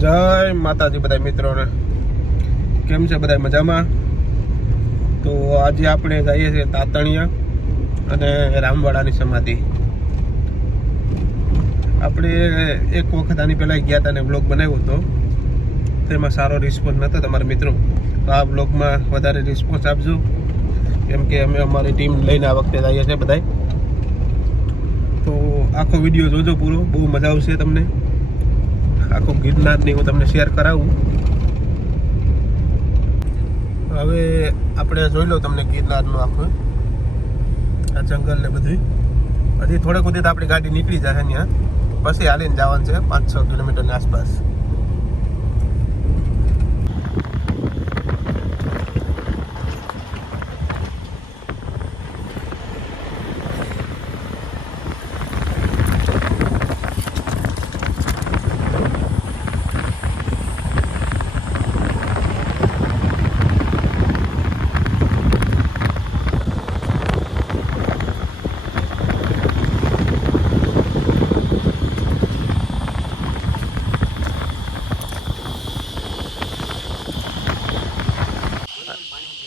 જય માતાજી બધા મિત્રોને. કેમ છે બધા મજામાં? તો આજે આપણે જઈએ છીએ તાતણિયા અને રામવાડાની સમાધિ. આપણે એક વખત આની પહેલાં ગયા હતા અને બ્લોગ બનાવ્યો હતો. તેમાં સારો રિસ્પોન્સ નહોતો તમારા મિત્રો. તો આ બ્લોગમાં વધારે રિસ્પોન્સ આપજો. કેમ કે અમે અમારી ટીમ લઈને આ વખતે જઈએ છીએ બધાય. તો આખો વીડિયો જોજો પૂરો. બહુ મજા આવશે તમને. આખું ગિરનારની હું તમને શેર કરાવું. હવે આપણે જોઈ લો તમને ગિરનારનું આખું. આ જંગલ ને બધું હજી થોડેક સુધી આપણી ગાડી નીકળી જશે ત્યાં પછી હાલીને જવાનું છે પાંચ છ કિલોમીટરની આસપાસ.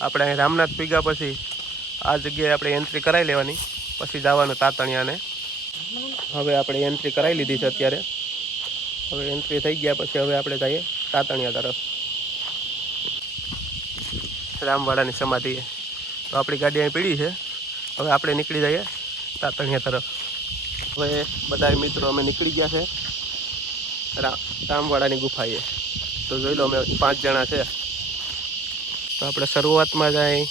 આપણે રામનાથ પીગા પછી આ જગ્યાએ આપણે એન્ટ્રી કરાવી લેવાની. પછી જવાનું તાતણિયાને. હવે આપણે એન્ટ્રી કરાવી લીધી છે અત્યારે. હવે એન્ટ્રી થઈ ગયા પછી હવે આપણે જઈએ તાતણિયા તરફ. રામવાડાની સમાધિ તો આપણી ગાડી અહીં પીડી છે. હવે આપણે નીકળી જઈએ તાતણિયા તરફ. હવે બધા મિત્રો અમે નીકળી ગયા છે. રામવાડાની ગુફાએ. તો જોઈ લો અમે પાંચ જણા છે. તો આપણે શરૂઆતમાં જ અહીં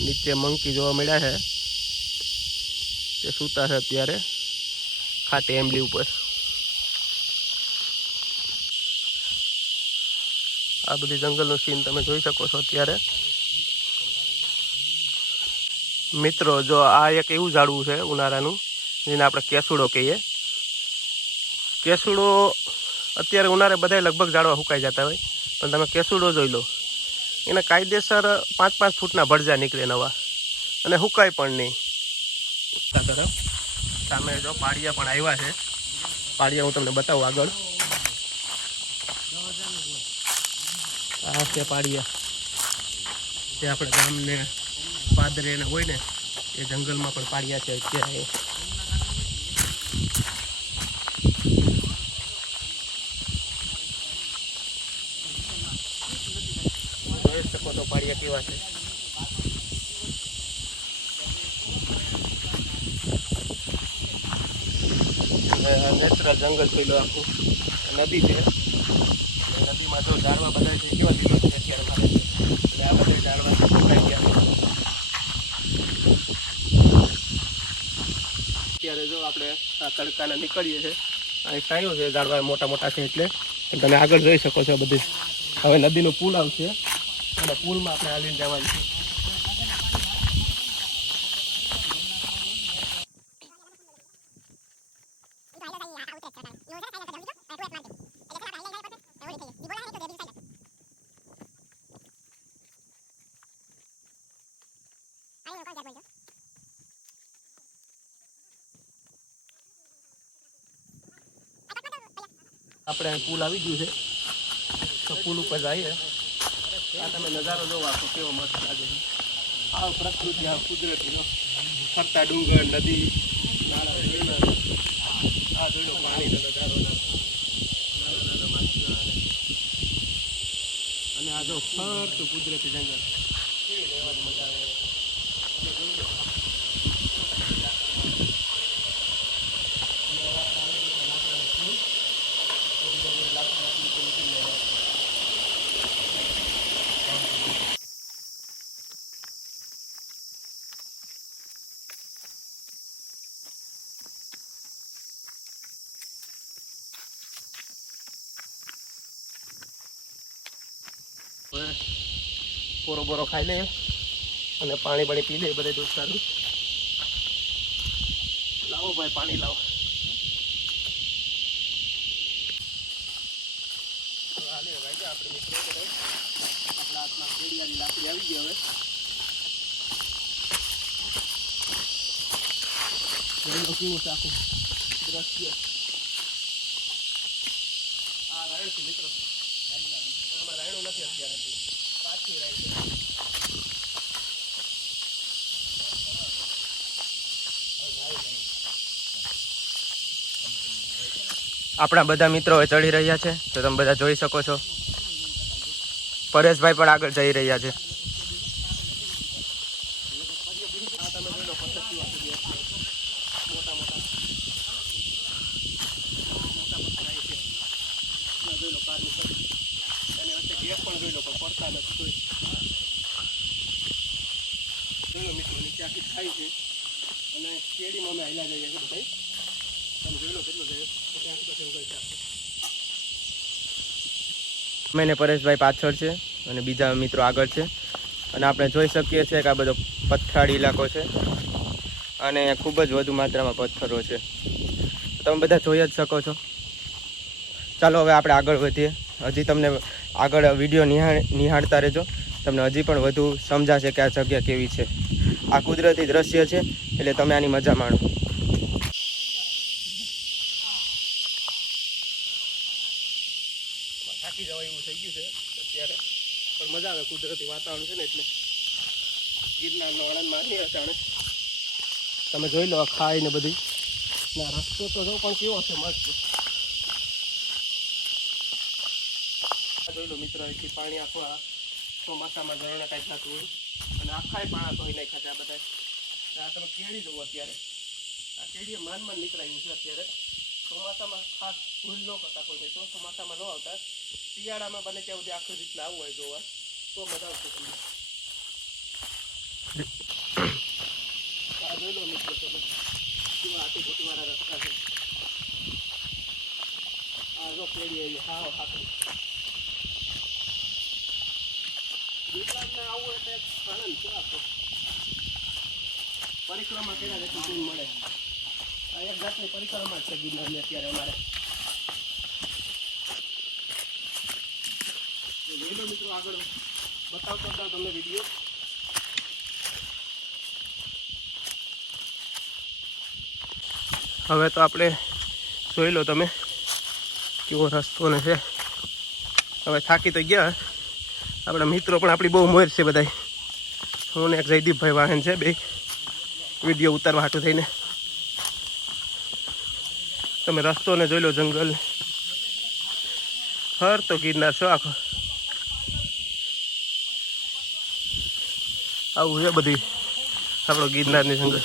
નીચે મંકી જોવા મળ્યા છે. તે સૂતા છે અત્યારે ખાતે એમલી ઉપર. આ બધી જંગલનું સીન તમે જોઈ શકો છો અત્યારે. મિત્રો, જો આ એક એવું ઝાડવું છે ઉનાળાનું, જેને આપણે કેસુડો કહીએ. કેસુડો, અત્યારે ઉનાળે બધા લગભગ ઝાડવા સુકાઈ જતા હોય, પણ તમે કેસુડો જોઈ લો. એને કાયદેસર પાંચ પાંચ ફૂટના ભડજા નીકળે નવા. અને હુકાય પણ નહીં. તરફ. સામે જો પાડિયા પણ આવ્યા છે. પાડિયા હું તમને બતાવું આગળ. આ છે પાડિયા જે આપણે ગામને, પાદરે હોય ને, એ જંગલમાં પણ પાડિયા છે અત્યારે જોઈ પાડિયા કેવા છે નેચરલ જંગલ થયેલું આખું નદી છે. નદીમાં જો ઝાડવા બધા છે, કેવા લીલો છે અત્યારે એટલે આ બધા ઝાડવા અત્યારે જો આપણે આ તડકાને નીકળીએ છીએ. અહીં સાયું છે, ઝાડવા મોટા મોટા છે એટલે. તમે આગળ જોઈ શકો છો બધી. હવે નદીનો પુલ આવશે. અને પુલમાં આપણે હાલીને જવાનું છે. આપણે અહીં પુલ આવી ગયું છે. તો પુલ ઉપર જઈએ. આ તમે નજારો જોવો, આખો કેવો મસ્ત લાગે છે. આ પ્રકૃતિ, આ કુદરતીનો ફરતા ડુંગર, નદી આ લો પાણીનો નજારો. અને આ જો ફરતું કુદરતી જંગલ કેવી રહેવાની મજા આવે તમે જોઈ લો. હવે પોરો બોરો ખાઈ લે અને પાણી પાણી પી લે બધે દોસ્તારું. લાવો ભાઈ, પાણી લાવો. હાલે ભાઈ આપણે મિત્રો આપણા હાથમાં કેળિયાની લાકડી આવી ગઈ હવે. કેવું છે આખું દ્રશ્ય આ રાયડો રાયણ છે મિત્રો આમાં રાયણું નથી અત્યારે કાચી રાય છે આપણા બધા મિત્રો ચડી રહ્યા છે, તો તમે બધા જોઈ શકો છો. પરેશભાઈ પણ આગળ જઈ રહ્યા છે. જોઈ લો ખાઈ છે. અને કેડીમાં અમે હાલ્યા જઈએ છીએ ભાઈ તમે જોઈ લો કેટલું છે? ત્યાં પછી ઉગલ છે મેને પરેશભાઈ પાછળ છે અને બીજા મિત્રો આગળ છે. અને આપણે જોઈ શકીએ છીએ કે આ બધો પથ્થાળી ઇલાકો છે. અને ખૂબ જ વધુ માત્રામાં પથ્થરો છે. તમે બધા જોઈ જ શકો છો. ચાલો હવે આપણે આગળ વધીએ. હજી તમને આગળ વીડિયો નિહાળ, નિહાળતા રહેજો. તમને હજી પણ વધુ સમજાશે કે આ જગ્યા કેવી છે. આ કુદરતી દ્રશ્ય છે, એટલે તમે આની મજા માણો. થાકી જવાય એવું થઈ ગયું છે અત્યારે. પણ મજા આવે, કુદરતી વાતાવરણ છે ને એટલે. ગિરનારનો આનંદ માણીએ અચાણે તમે જોઈ લો ખાઈ ને બધી. ના, રસ્તો તો જો પણ કેવો છે મસ્ત. જોઈ લો મિત્રો, અહીંથી પાણી તો ચોમાસામાં ઝરણા કાંઈ થતું હોય. અને આખા પાણા ધોઈ નાખ્યા છે આ બધા આ તમે કેળી જુઓ અત્યારે. આ કેળીએ માન માન નીકળાયું છે અત્યારે. ચોમાસામાં ખાસ ભૂલ ન કરતા કોઈ તો ચોમાસામાં ન આવતા. શિયાળામાં બને ત્યાં સુધી આખી રીતના આવવું હોય જોવા. તો મજા આવશે તમને. જોઈ લો મિત્રો તમે. કેવા આટી ઘૂંટવાળા રસ્તા છે. આ જો કેળી આવી હા હાકડી ગુજરાતને આવવું એટલે એક આનંદ છે આખો પરિક્રમા કર્યા જેટલું ગુણ મળે આ એક જાતની પરિક્રમા જ છે ગિરનારની અત્યારે અમારે તો જોઈ લો મિત્રો આગળ બતાવતો હતા તમને વીડિયો હવે તો આપણે જોઈ લો તમે કેવો રસ્તો ને છે. હવે થાકી તો ગયા. આપણા મિત્રો પણ આપણી બહુ મોર છે બધા હું ને એક જયદીપભાઈ વાહન છે, બે. વીડિયો ઉતારવા હાટું થઈને. તમે રસ્તો ને જોઈ લો જંગલ. હર તો ગિરનાર છો આખો. આવું છે બધી આપણો ગિરનારની જંગલ.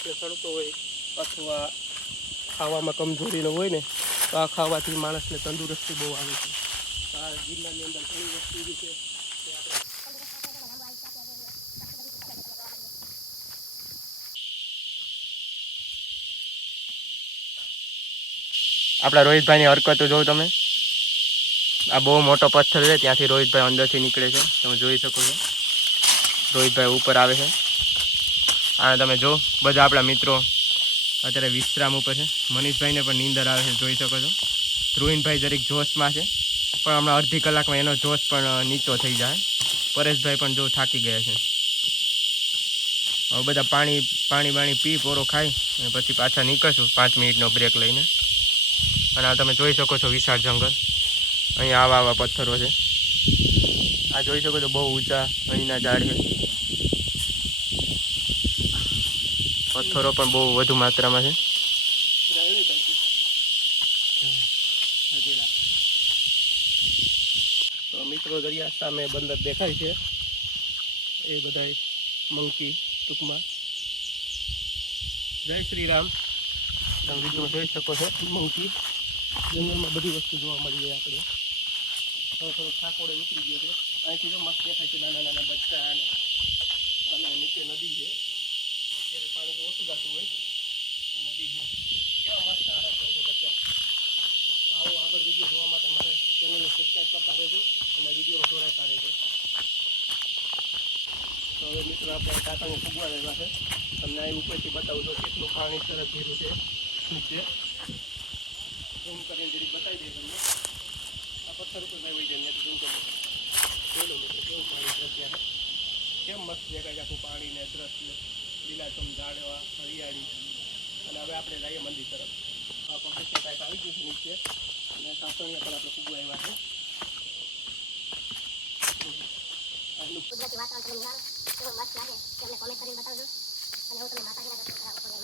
શ્વાસને સડતો હોય અથવા ખાવામાં કમજોરીનો હોય ને, તો આ ખાવાથી માણસને તંદુરસ્તી બહુ આવે છે. આ જિલ્લાની અંદર ઘણી વસ્તુ એવી છે કે આપણા રોહિતભાઈની હરકતો જોઉં તમે? આ બહુ મોટો પથ્થર છે, ત્યાંથી રોહિતભાઈ અંદરથી નીકળે છે. તમે જોઈ શકો છો. રોહિતભાઈ ઉપર આવે છે. અને તમે જો, બધા આપણા મિત્રો અત્યારે વિશ્રામ ઉપર છે. મનીષભાઈને પણ નીંદર આવે છે, જોઈ શકો છો. ધ્રુવીનભાઈ જરીક જોશમાં છે. પણ હમણાં અડધી કલાકમાં એનો જોશ પણ નીચો થઈ જાય. પરેશભાઈ પણ જો થાકી ગયા છે. હવે બધા પાણી પાણી બાણી પી, પોરો ખાઈ અને પછી પાછા નીકળશું પાંચ મિનિટનો બ્રેક લઈને. અને આ તમે જોઈ શકો છો વિશાળ જંગલ. અહીંયા આવા આવા પથ્થરો છે. આ જોઈ શકો છો બહુ ઊંચા અહીંના ઝાડ છે. પથ્થરો પણ બહુ વધુ માત્રામાં છે. તો મિત્રો દરિયા સામે બંદર દેખાય છે. એ બધાય મંકી ટૂંકમાં. જય શ્રી રામ. તમે વિડીયોમાં જોઈ શકો છો, મંકી. જંગલમાં બધી વસ્તુ જોવા મળી જાય આપણે. થોડો થોડો થાકોડે ઉતરી ગયો છે. અહીંથી જો મસ્ત દેખાય છે નાના નાના બચ્ચા અને નીચે નદી છે અત્યારે પાણી તો ઓછું જતું હોય નદી છે કેવા મસ્ત સારા છે બચ્ચા તો આવો આગળ વીડિયો જોવા માટે મારે ચેનલને કરતા રહેજો અને વીડિયો જોડાતા રહેજો તો હવે મિત્રો આપણે કાંટાને ફૂગવા રહેલા છે તમને અહીં ઉપરથી બતાવું તો કેટલું પાણી સરસ ભીરું છે નીચે ઝૂમ કરીને જરીક બતાવી દઈએ તમને આ પથ્થર ઉપર ભાઈ વહી જાય ઝૂમ કરી જોઈ મિત્રો કેવું પાણી છે અત્યારે કેમ મસ્ત દેખાય આખું પાણી ને દ્રશ્ય લીલાચમ ઝાડવા હરિયાળી અને હવે આપણે જઈએ મંદિર તરફ પગથિયા ટાઈપ આવી ગયું છે નીચે અને સાસણીયા પણ આપણે ફૂગવા આવ્યા છે. કુદરતી વાતાવરણ તમને નિહાળો કેવું મસ્ત લાગે તે અમને કોમેન્ટ કરીને બતાવજો અને હું તમને માતાજીના દર્શન કરાવું કોરિયા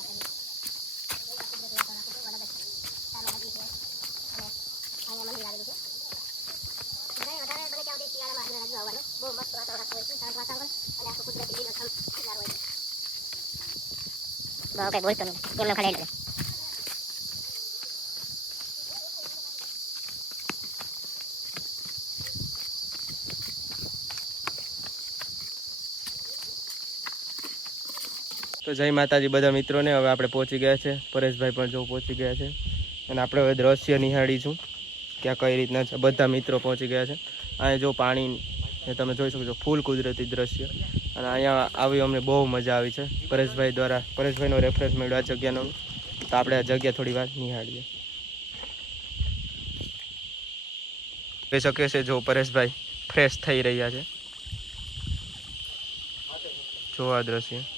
માતાજી કુદરતી આવવાનું બહુ મસ્ત વાતાવરણ વાતાવરણ અને આખું કુદરતી લીલોછમ નજારો હોય છે બહુ કઈ બોલતો નહીં એમને ખાલી તો જય માતાજી બધા મિત્રોને. હવે આપણે પહોંચી ગયા છે. પરેશભાઈ પણ જો પહોંચી ગયા છે. અને આપણે હવે દ્રશ્ય નિહાળીશું ક્યાં કઈ રીતના છે. બધા મિત્રો પહોંચી ગયા છે. અહીંયા જો પાણી તમે જોઈ શકો છો ફૂલ કુદરતી દ્રશ્ય. અને અહીંયા આવી અમને બહુ મજા આવી છે. પરેશભાઈ દ્વારા, પરેશભાઈનો રેફરન્સ મળ્યો આ જગ્યાનો. તો આપણે આ જગ્યા થોડી વાર નિહાળીએ. જોઈ શકે છે જો પરેશભાઈ ફ્રેશ થઈ રહ્યા છે. જોવા દ્રશ્ય.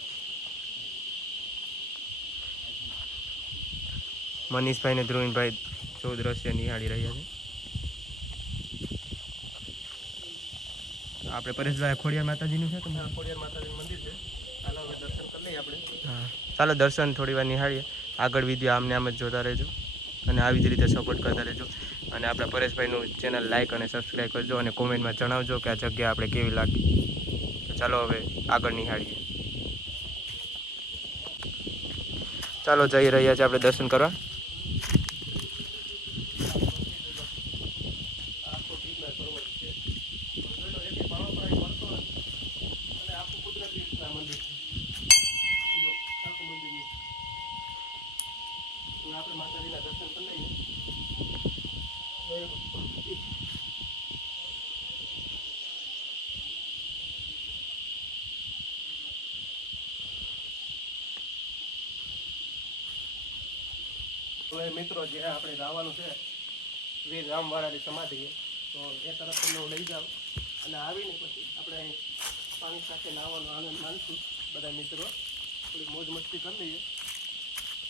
મનીષભાઈ ને ધ્રુવીનભાઈ જો દ્રશ્ય નિહાળી રહ્યા છે. આપણે પરેશભાઈ ખોડિયાર માતાજીનું છે ખોડિયાર માતાજીનું મંદિર છે. ચાલો હવે દર્શન કરી લઈએ આપણે. હા. ચાલો દર્શન થોડી વાર નિહાળીએ. આગળ વીડિયો આમને આમ જ જોતા રહેજો. અને આવી જ રીતે સપોર્ટ કરતા રહેજો. અને આપણા પરેશભાઈનું ચેનલ લાઈક અને સબસ્ક્રાઈબ કરજો અને કોમેન્ટમાં જણાવજો કે આ જગ્યા આપણે કેવી લાગી. તો ચાલો હવે આગળ નિહાળીએ. ચાલો જઈ રહ્યા છીએ આપણે દર્શન કરવા. હવે મિત્રો જે આપણે જવાનું છે, વીર રામવાળાની સમાધિ. તો એ તરફ તમને હું લઈ જાઉં. અને આવીને પછી આપણે પાણી સાથે નાહવાનો આનંદ માનશું બધા મિત્રો. થોડી મોજ મસ્તી કરી લઈએ.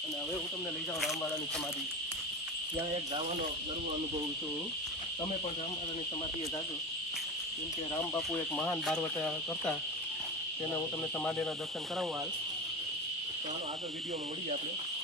અને હવે હું તમને લઈ જાઉં રામવાળાની સમાધિ. ત્યાં એક જવાનો ગર્વ અનુભવું છું હું. તમે પણ રામવાળાની સમાધિએ જાજો. કેમ કે રામ બાપુ એક મહાન બારવટ કરતા. તેને હું તમને સમાધિના દર્શન કરાવું હાલ. ચાલો આગળ વિડીયોમાં મળીએ આપણે.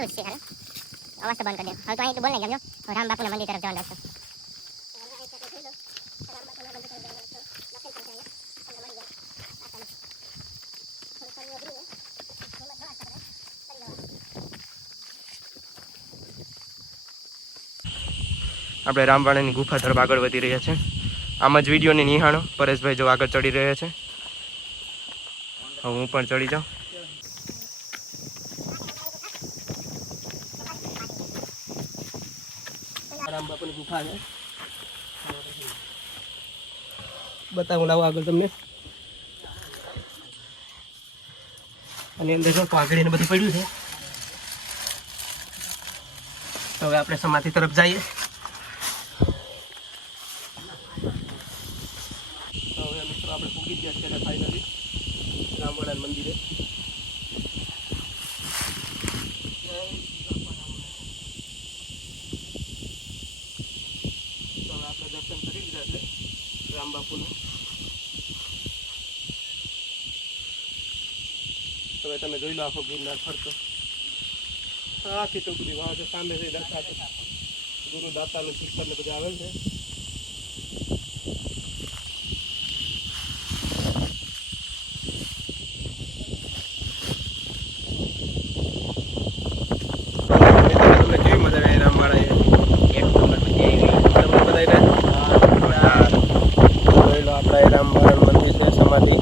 ચાલુ જ છે હાલો. અવાજ તો બંધ કરી દે. હવે તો અહીં બોલ નહીં ગમજો રામ બાપુના મંદિર તરફ જવાનું રાખજો આપણે રામવાણાની ગુફા તરફ આગળ વધી રહ્યા છે. આમ જ વિડીયોને નિહાળો. પરેશભાઈ જો આગળ ચડી રહ્યા છે. હું પણ ચડી જાઉં. છે બતાવું, લાવો આગળ તમને. અને અંદર જો ને બધું પડ્યું છે. તો હવે આપણે સમાધિ તરફ જઈએ. હવે મિત્રો, આપણે પૂગી ગયા છે ફાઇનલી રામવાડા મંદિરે તો હવે આપણે દર્શન કરી લીધા છે રામ બાપુના હવે તમે જોઈ લો આખો ગિરનાર ફરતો. આખી ટુકડી વાવ છે, સામે થી દત્તા ગુરુ દાતાનું પુષ્કર ને બધા આવે છે તમને કેવી મજા આવી રામવાળા એક નંબર મજા આવી તમને બધાને જોઈ લો આપણા એ રામવાળા મંદિર છે સમાધિ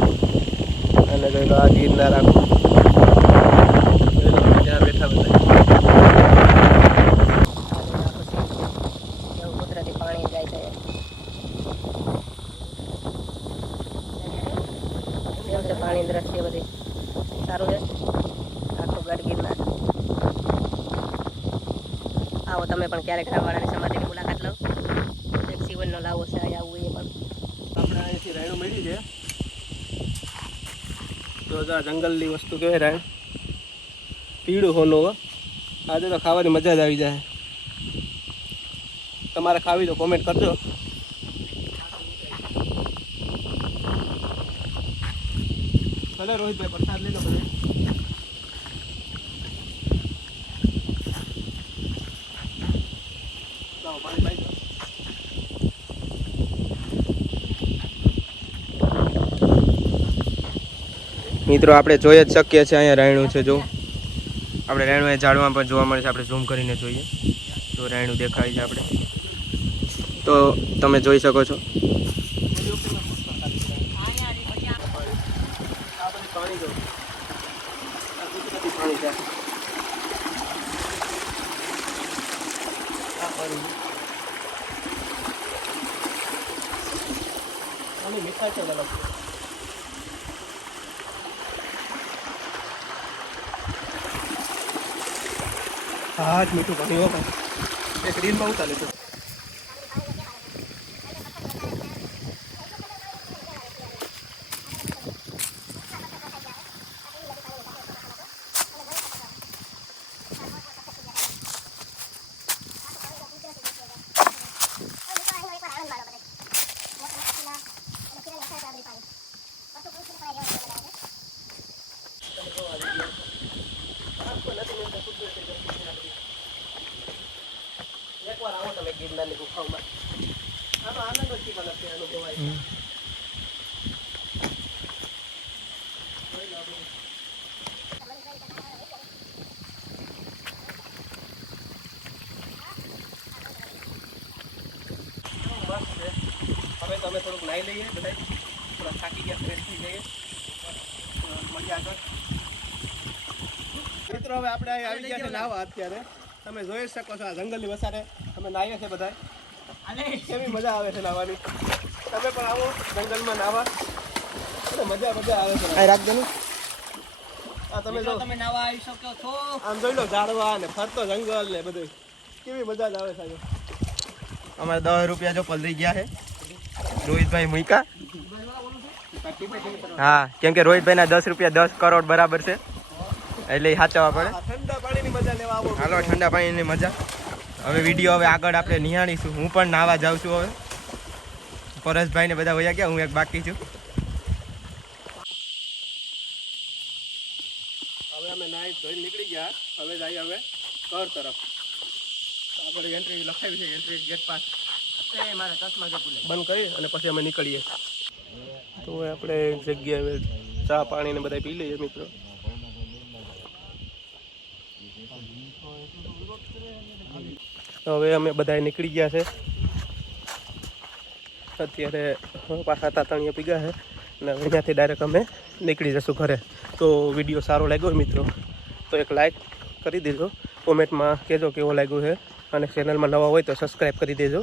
અને જોઈ લો આ ગીરનાર આખું જોઈ લો ત્યાં બેઠા બધા એવું કુદરતી પાણી જાય છે કેવું છે પાણી દ્રષ્ટિએ બધી સારું છે આખું ગઢ ગિરનાર આવો તમે પણ ક્યારેક રામવાળાની સમાધિની મુલાકાત લઉં. એક શિવનનો લાવો છે આવું એ પણ. આપણે અહીંથી રાયણું મળી છે. તો જંગલની વસ્તુ કહેવાય રાયણ પીળું હોનું આજે તો ખાવાની મજા જ આવી જાય. તમારે ખાવી તો કોમેન્ટ કરજો. ભલે રોહિતભાઈ પ્રસાદ લઈ લો ભલે લાવો, પાણી પાઈ દો. મિત્રો, આપણે જોઈ જ શકીએ છીએ અહીંયા રાયણું છે, જો. આપણે રાયણું એ ઝાડમાં પણ જોવા મળે છે, આપણે ઝૂમ કરીને જોઈએ. તો રાયણું દેખાય છે આપણે. તો તમે જોઈ શકો છો. હા જ મીઠું ભણ્યું એક રીલમાં ઉતારે છે એકવાર આવો તમે ગિરનારની ગુફાઓમાં આનો આનંદ જ કંઈક અલગ છે અનુભવાય મસ્ત છે હવે લઈએ બધા થોડા થાકી ગયા ફ્રેશ થઈ જઈએ. મળીએ આગળ મિત્રો હવે આપણે આવી ગયા છે નાવા અત્યારે. તમે જોઈ શકો છો આ જંગલની વસારે. તમે નાહીએ છે બધા કેવી મજા આવે છે નાવાની. તમે પણ આવો જંગલમાં નાહવા અને મજા મજા આવે છે રાખજો ને. આ તમે જો. તમે નવા આવી શકો છો. આમ જોઈ લો ઝાડવા ને ફરતો જંગલ ને બધું કેવી મજા જ આવે છે અમારે દસ રૂપિયા જો પલરી ગયા છે. રોહિતભાઈ મુઈકા હા કેમ કે રોહિતભાઈ ના દસ રૂપિયા દસ કરોડ બરાબર છે. એટલે સાચવવા પડે. ઠંડા પાણીની મજા લેવા આવો. હાલો ઠંડા પાણીની મજા. હવે વીડિયો હવે આગળ આપણે નિહાળીશું. હું પણ નાવા જાઉં છું હવે. પરેશભાઈ ને બધા વયા ગયા હું એક બાકી છું. હવે અમે નાઈ ધોઈ નીકળી ગયા. હવે જઈએ હવે ઘર તરફ. આપણે એન્ટ્રી લખાવી છે એન્ટ્રી ગેટ પાસ. બંધ કરી અને પછી અમે નીકળીએ. તો આપણે જગ્યાએ ચા પાણી ને બધા પી લઈએ મિત્રો. હવે અમે બધા નીકળી ગયા છે. અત્યારે પાછા તાતણીએ પી ગયા છે અને અહીંયાથી ડાયરેક્ટ અમે નીકળી જશું ઘરે. તો વીડિયો સારો લાગ્યો મિત્રો, તો એક લાઈક કરી દેજો. કોમેન્ટમાં કહેજો કેવો લાગ્યો છે. અને ચેનલમાં નવા હોય તો સબસ્ક્રાઈબ કરી દેજો.